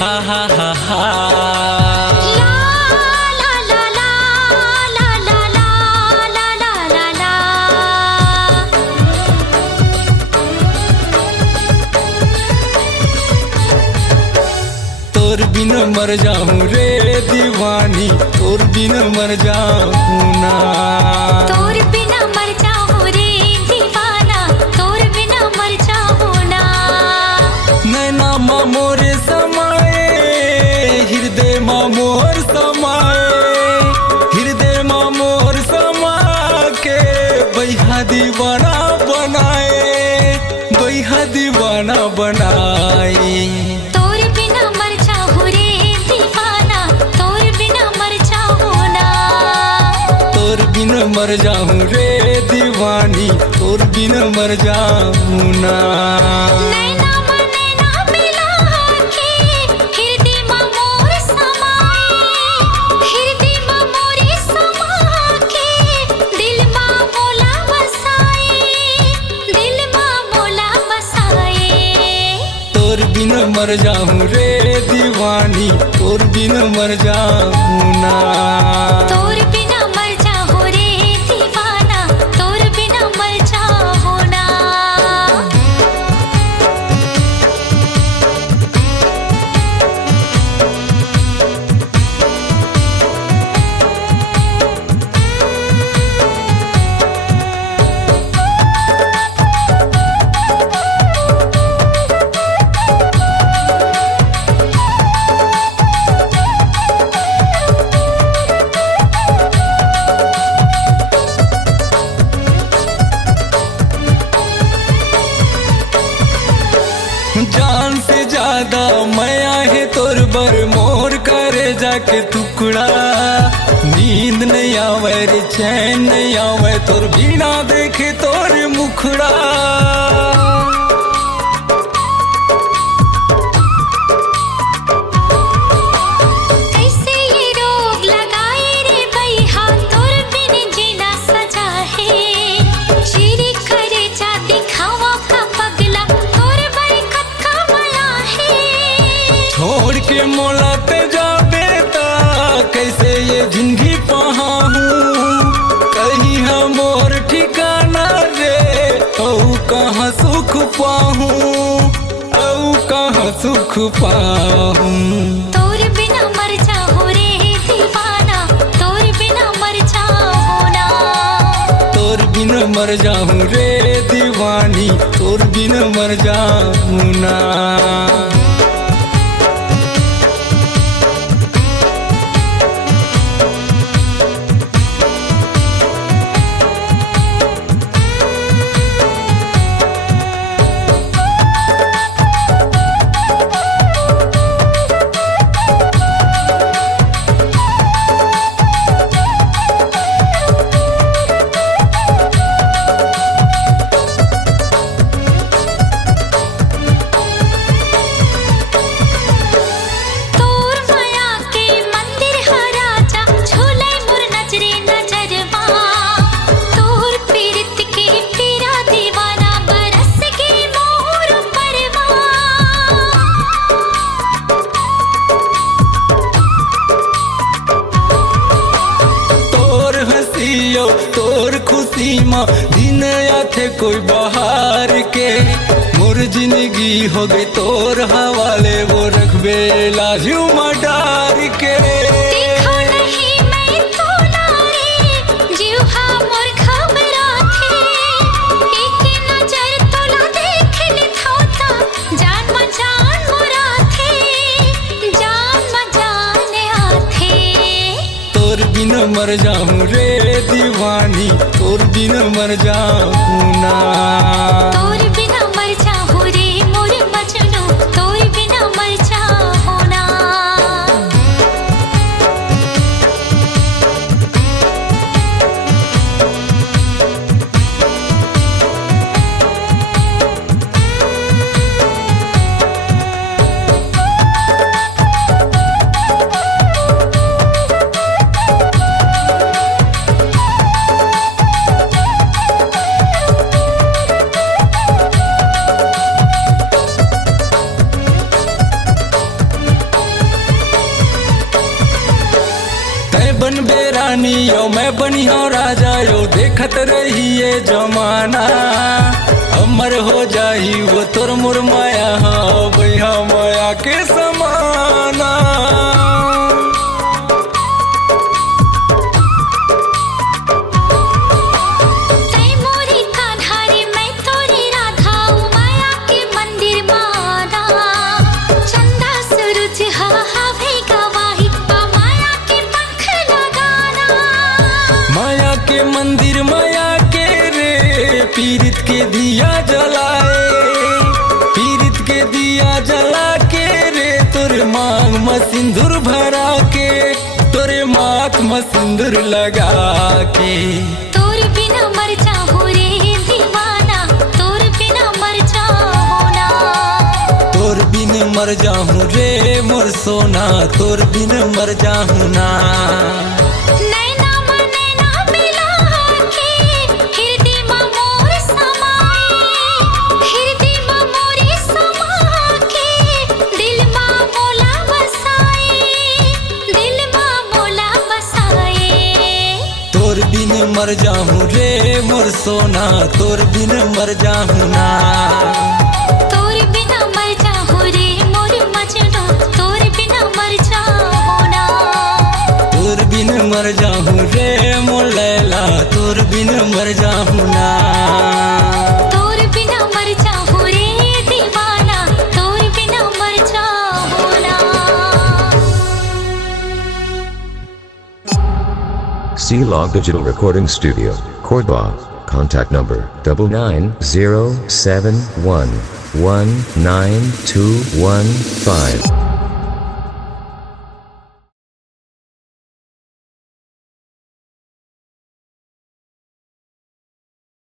हा हा हा हा। तोर बिन मर जाऊं रे दीवानी, तोर बिन मर जाऊं ना। तोर बिना मर जाऊं रे दीवाना, तोर बिना मर जाऊं ना। नैना माँ मोरे समाए, हृदय माँ मोर समाए, हृदय माँ मोर समा के बैहा दीवाना बनाए, बैहा दीवाना बनाए। तोर बिना मर जाऊं रे दीवाना, तोर बिना मर जाऊं ना। तोर बिन मर जाऊं रे दीवानी, तोर बिन मर जाऊं ना। नैना माँ नैना मिला के, हृदय माँ मोर समाए, हृदय माँ मोरे समा के दिल माँ मोला बसाए, दिल माँ मोला बसाए। तोर बिन मर जाऊं रे दीवानी, तोर बिन मर जाऊं ना। तोर बिना मर जाऊं रे दीवाना, तोर बिना मर जाऊं ना। जान से ज्यादा माया है तोर बर, मोर करे जाके टुकड़ा। नींद नहीं आवे रे चैन नहीं आवे, तोर बिना देखे तोर मुखड़ा। कैसे ये रोग लगाए रे बैहा, तोर बिन जीना सजा है। चीरी करे जा दिखावा का पगला, तोर बरकत का माया है। छोड़ के मोला ते जाबे ता कैसे ये जिंदगी पाहूं, कहीं हम मोर ठिकाना रे, औ कहाँ सुख पाहूं, औ कहाँ सुख पाहूं। तोर बिना मर जाऊं रे दीवाना, तोर बिना मर जाऊं ना। तोर बिन मर जाऊं रे दीवानी, तोर बिन मर जाऊं ना। तोर माया के मंदिर हा राजा, झूले मोर नजरे नजरवा। तोर पीरत के पीरा दीवाना, बरस के मोर परवा। तोर हंसियो तोर खुशी माँ दिन आथे कोई बहार के। मोर जिंदगी हो गई तोर हवाले, वो रखबे लाजू मडार के। देखो नहीं मैं तो नारे, जीवा मोर घबराथे। एक नजर तोला देख ले थाता, जान म जान मोराथे, जान म जान आथे। तोर बिन मर जाऊं रे दीवानी, तोर बिन मर जाऊं ना। तोर बिना मर जाऊं रे मोर मजनू, तोर बिना मर जाऊं ना। रानी यो मैं बनिया राजा यो देखत रहिए जमाना अमर हो जाही वो तोर मोर माया भैया माया के समाना मंदिर माया के रे पीरित के दिया जलाए पीरित के दिया जला के रे तोरे मांग में सिंदूर भरा के तोरे माथ में सिंदूर लगा के तोरे बिना मर जाऊं रे दीवाना तोरे बिना मर जाऊं ना तोर बिन मर जाऊं रे मोर सोना तोर बिन मर जाऊं ना मर जाऊं रे मोर सोना तोर बिन मर जाऊं ना तोर बिना मर जाऊं रे मोर मजनू तोर बिना मर जाऊं ना तोर बिन मर जाऊं रे मोर लैला तोर बिन मर जाऊं ना तोर बिना मर जाऊं रे दीवाना तोर बिना मर जाऊं ना C-Log Digital Recording Studio, Cordoba. Contact number 99071192115.